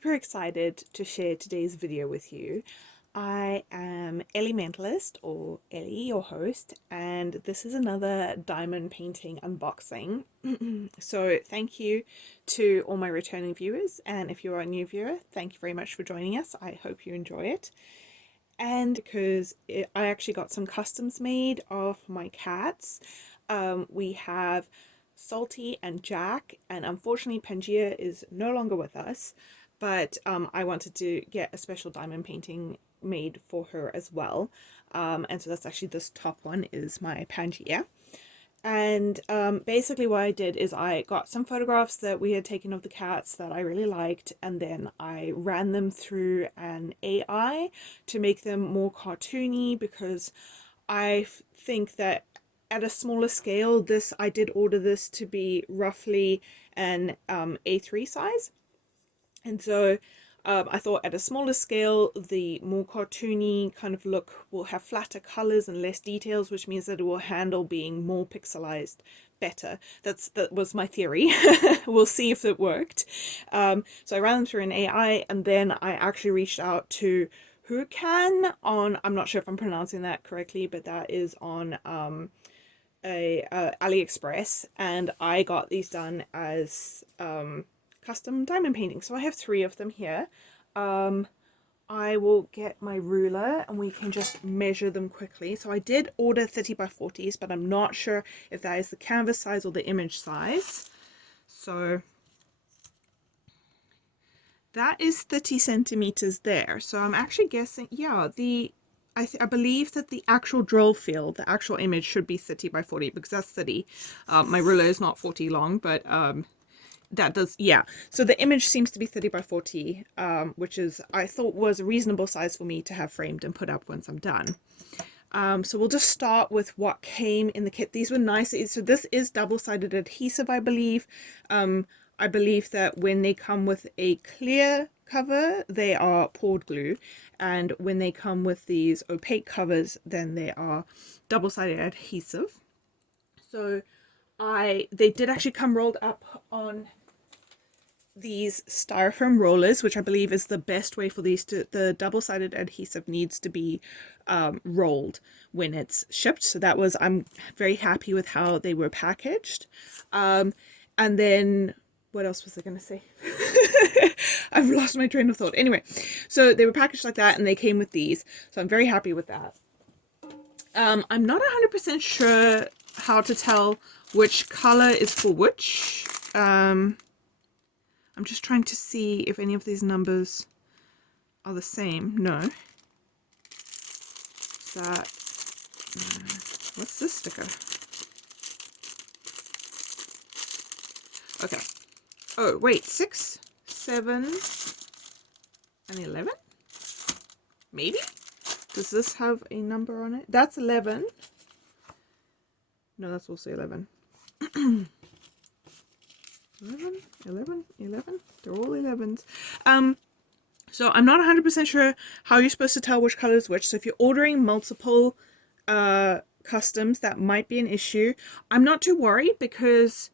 super excited to share today's video with you. I am Elliementalist, or Ellie, your host, and this is another diamond painting unboxing. So thank you to all my returning viewers, and if you're a new viewer, thank you very much for joining us. I hope you enjoy it. And because I actually got some customs made of my cats. We have Salty and Jack, and unfortunately Pangaea is no longer with us, but I wanted to get a special diamond painting made for her as well. And so that's actually, this top one is my Pangaea. And basically what I did is I got some photographs that we had taken of the cats that I really liked, and then I ran them through an AI to make them more cartoony, because I think that at a smaller scale, I did order this to be roughly an A3 size. And so I thought at a smaller scale, the more cartoony kind of look will have flatter colors and less details, which means that it will handle being more pixelized better. That was my theory. We'll see if it worked. So I ran them through an AI, and then I actually reached out to Huacan on, I'm not sure if I'm pronouncing that correctly, but that is on AliExpress, and I got these done as custom diamond painting. So I have 3 of them here. I will get my ruler and we can just measure them quickly. So I did order 30 by 40s, but I'm not sure if that is the canvas size or the image size. So that is 30 centimeters there. So I'm actually guessing, yeah, I believe that the actual drill field, the actual image, should be 30 by 40, because that's 30. My ruler is not 40 long, but that does, yeah. So the image seems to be 30 by 40, which is, I thought, was a reasonable size for me to have framed and put up once I'm done. So we'll just start with what came in the kit. These were nice. So this is double-sided adhesive, I believe. I believe that when they come with a clear cover, they are poured glue, and when they come with these opaque covers, then they are double-sided adhesive. So they did actually come rolled up on these styrofoam rollers, which I believe is the best way for these to, the double-sided adhesive needs to be rolled when it's shipped. So that was, I'm very happy with how they were packaged. And then what else was I going to say? I've lost my train of thought. Anyway, so they were packaged like that, and they came with these. So I'm very happy with that. I'm not 100% sure how to tell which color is for which. I'm just trying to see if any of these numbers are the same. No. Is that... what's this sticker? Okay. Oh, wait. 6, 7, and 11? Maybe? Does this have a number on it? That's 11. No, that's also 11. 11. They're all 11s. So I'm not 100% sure how you're supposed to tell which color is which. So if you're ordering multiple customs, that might be an issue. I'm not too worried, because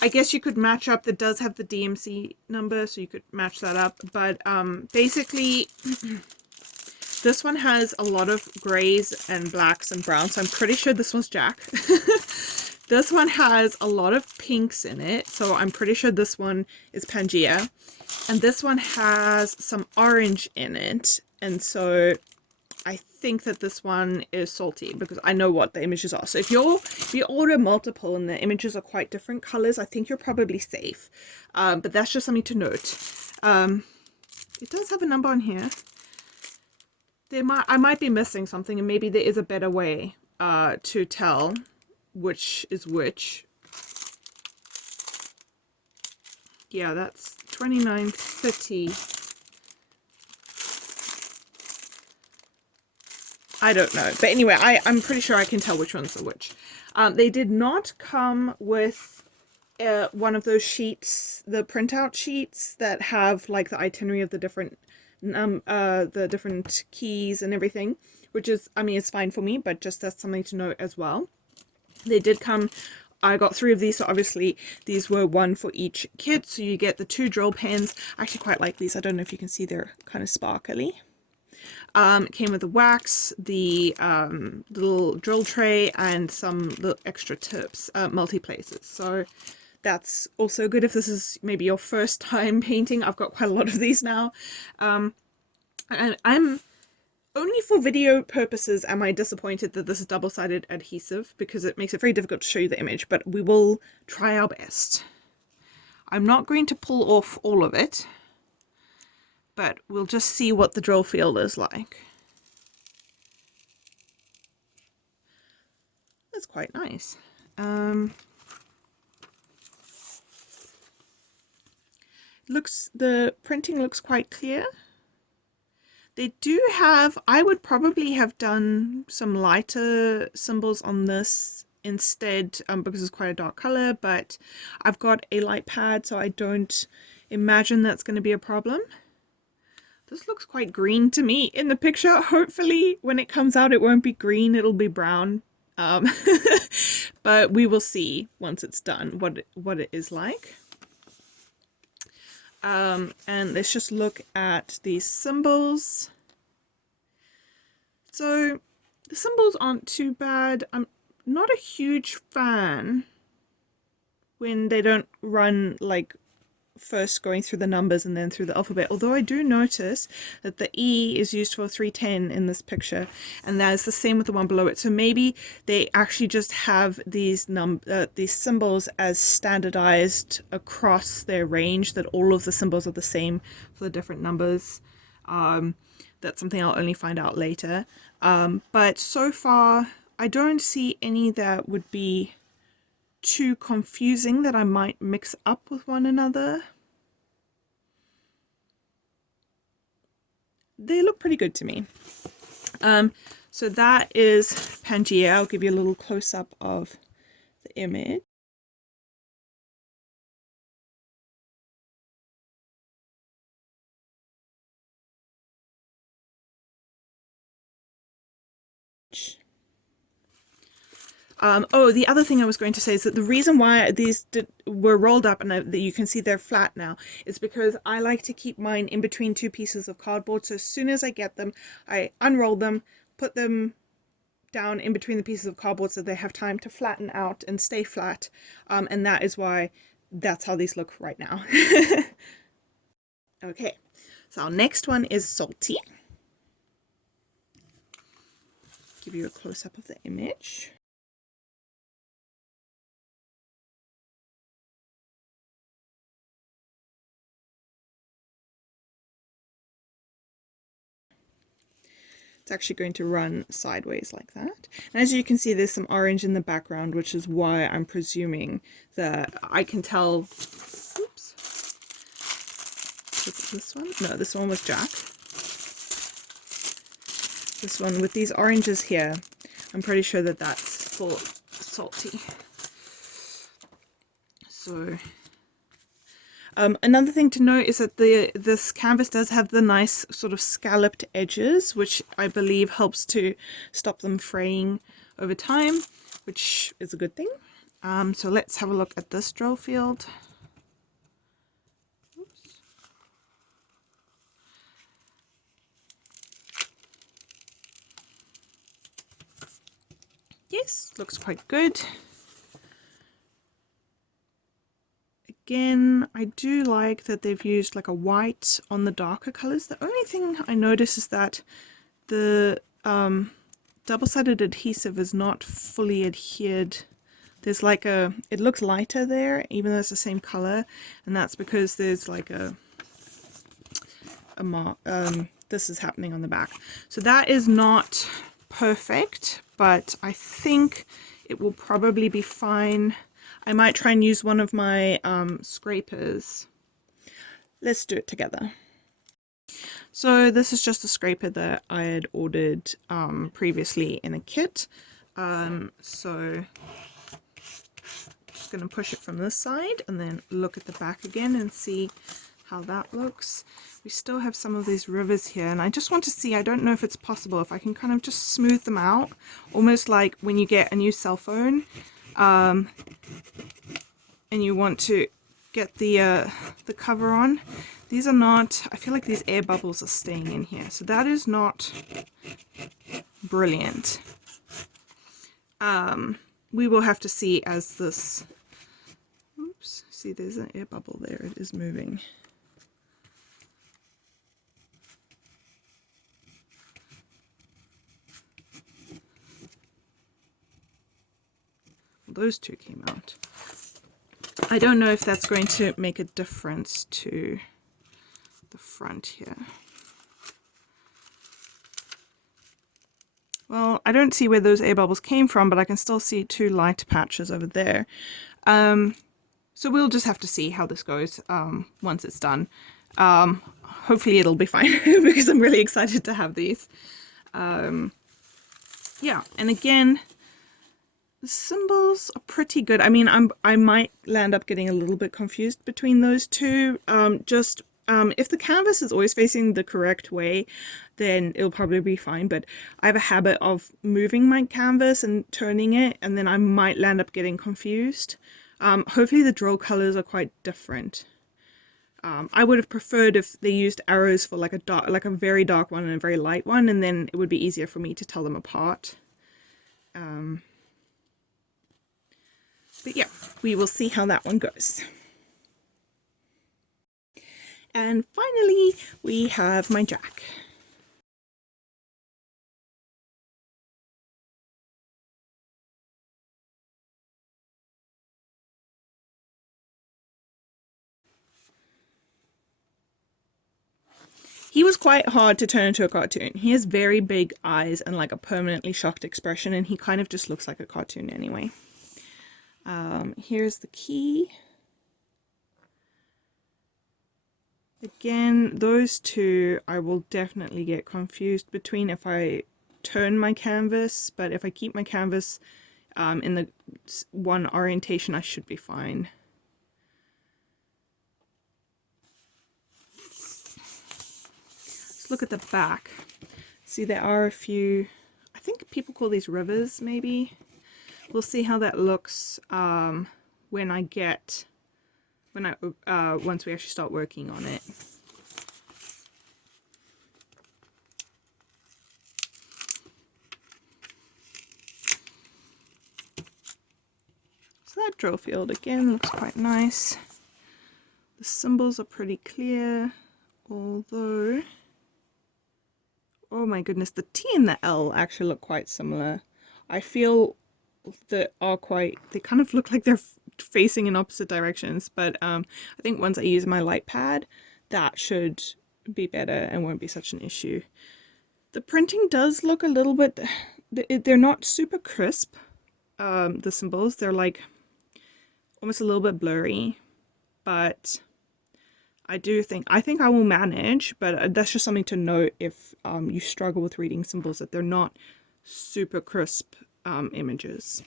I guess you could match up. That does have the DMC number, so you could match that up. But basically, this one has a lot of grays and blacks and browns, so I'm pretty sure this one's Jack. This one has a lot of pinks in it, so I'm pretty sure this one is Pangaea. And this one has some orange in it, and so I think that this one is Salty, because I know what the images are. So if you order multiple and the images are quite different colors, I think you're probably safe. But that's just something to note. It does have a number on here. I might be missing something, and maybe there is a better way to tell which is which. Yeah, that's 2930. I don't know, but anyway, I'm pretty sure I can tell which ones are which. They did not come with one of those sheets, the printout sheets that have like the itinerary of the different keys and everything, which is, I mean, it's fine for me, but just that's something to note as well. They did come I got 3 of these, so obviously these were 1 for each kit. So you get the 2 drill pens. I actually quite like these. I don't know if you can see, they're kind of sparkly. It came with the wax, the little drill tray, and some little extra tips, multi-places. So that's also good if this is maybe your first time painting. I've got quite a lot of these now. And I'm only for video purposes am I disappointed that this is double-sided adhesive, because it makes it very difficult to show you the image, but we will try our best. I'm not going to pull off all of it, but we'll just see what the drill field is like. That's quite nice. The printing looks quite clear. They do have, I would probably have done some lighter symbols on this instead, because it's quite a dark color, but I've got a light pad, so I don't imagine that's going to be a problem. This looks quite green to me in the picture. Hopefully when it comes out it won't be green, it'll be brown. But we will see once it's done what it is like. And let's just look at these symbols. So the symbols aren't too bad. I'm not a huge fan when they don't run like first going through the numbers and then through the alphabet, although I do notice that the E is used for 310 in this picture, and that is the same with the one below it. So maybe they actually just have these symbols as standardized across their range, that all of the symbols are the same for the different numbers. That's something I'll only find out later. But so far I don't see any that would be too confusing that I might mix up with one another. They look pretty good to me. So that is Pangea. I'll give you a little close-up of the image. Oh, the other thing I was going to say is that the reason why these were rolled up and that you can see they're flat now is because I like to keep mine in between 2 pieces of cardboard. So as soon as I get them, I unroll them, put them down in between the pieces of cardboard so they have time to flatten out and stay flat. And that is why that's how these look right now. Okay, so our next one is Salty. Give you a close-up of the image. It's actually going to run sideways like that. And as you can see, there's some orange in the background, which is why I'm presuming that I can tell. Oops. Was it this one? No, this one was Jack. This one with these oranges here, I'm pretty sure that that's for Salty. So another thing to note is that this canvas does have the nice sort of scalloped edges, which I believe helps to stop them fraying over time, which is a good thing. So let's have a look at this drill field. Oops. Yes, looks quite good. Again, I do like that they've used like a white on the darker colors. The only thing I notice is that the double-sided adhesive is not fully adhered. There's like it looks lighter there, even though it's the same color, and that's because there's like this is happening on the back. So that is not perfect, but I think it will probably be fine. I might try and use one of my scrapers. Let's do it together. So this is just a scraper that I had ordered previously in a kit. So just going to push it from this side and then look at the back again and see how that looks. We still have some of these rivers here, and I just want to see, I don't know if it's possible, if I can kind of just smooth them out, almost like when you get a new cell phone. and you want to get the cover on. These are not, I feel like these air bubbles are staying in here, so that is not brilliant. We will have to see as this, oops, see there's an air bubble there, it is moving. Those two came out. I don't know if that's going to make a difference to the front here. Well, I don't see where those air bubbles came from, but I can still see two light patches over there. So we'll just have to see how this goes once it's done. Hopefully it'll be fine because I'm really excited to have these. Yeah, and again, the symbols are pretty good. I mean, I might land up getting a little bit confused between those two. If the canvas is always facing the correct way, then it'll probably be fine. But I have a habit of moving my canvas and turning it, and then I might land up getting confused. Hopefully the draw colors are quite different. I would have preferred if they used arrows for like a very dark one and a very light one, and then it would be easier for me to tell them apart. But yeah, we will see how that one goes. And finally, we have my Jack. He was quite hard to turn into a cartoon. He has very big eyes and like a permanently shocked expression, and he kind of just looks like a cartoon anyway. Here's the key. Again, those two I will definitely get confused between if I turn my canvas, but if I keep my canvas in the one orientation, I should be fine. Let's look at the back. See, there are a few, I think people call these rivers maybe. We'll see how that looks once we actually start working on it. So that drill field again looks quite nice. The symbols are pretty clear, although, oh my goodness, the T and the L actually look quite similar. I feel that they kind of look like they're facing in opposite directions, but I think once I use my light pad, that should be better and won't be such an issue. The printing does look a little bit, they're not super crisp, the symbols, they're like almost a little bit blurry, but I think I will manage, but that's just something to note if you struggle with reading symbols, that they're not super crisp images.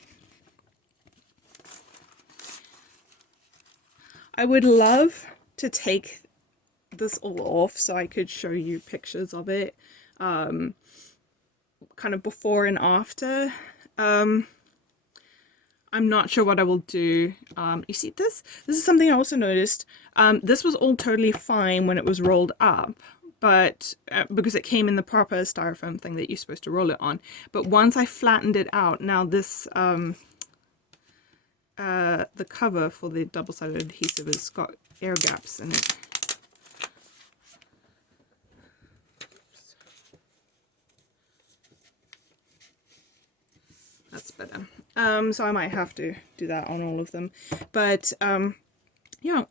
I would love to take this all off so I could show you pictures of it, kind of before and after. I'm not sure what I will do. You see this? This is something I also noticed. This was all totally fine when it was rolled up, but because it came in the proper styrofoam thing that you're supposed to roll it on. But once I flattened it out, now this the cover for the double-sided adhesive has got air gaps in it. That's better. So I might have to do that on all of them, but yeah,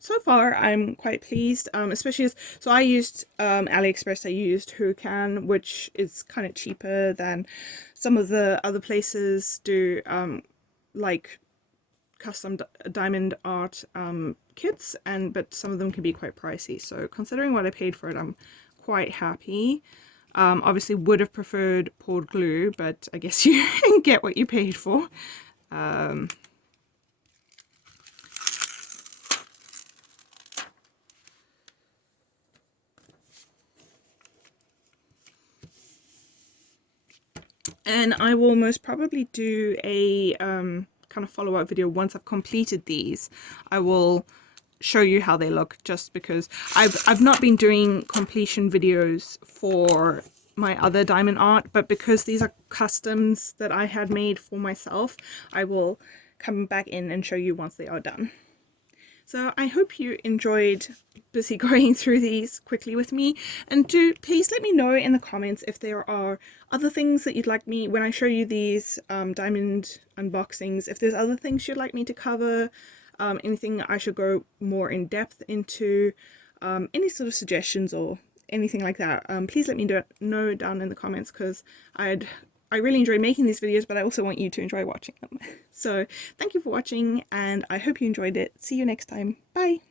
so far I'm quite pleased, especially as, so I used AliExpress. I used Huacan, which is kind of cheaper than some of the other places do, like custom diamond art kits, but some of them can be quite pricey. So considering what I paid for it, I'm quite happy. Obviously would have preferred poured glue, but I guess you get what you paid for. And I will most probably do a kind of follow-up video once I've completed these. I will show you how they look, just because I've not been doing completion videos for my other diamond art, but because these are customs that I had made for myself, I will come back in and show you once they are done. So I hope you enjoyed busy going through these quickly with me, and do please let me know in the comments if there are other things that you'd like me, when I show you these diamond unboxings, if there's other things you'd like me to cover, anything I should go more in depth into, any sort of suggestions or anything like that. Please let me know down in the comments, because I really enjoy making these videos, but I also want you to enjoy watching them. So thank you for watching, and I hope you enjoyed it. See you next time. Bye!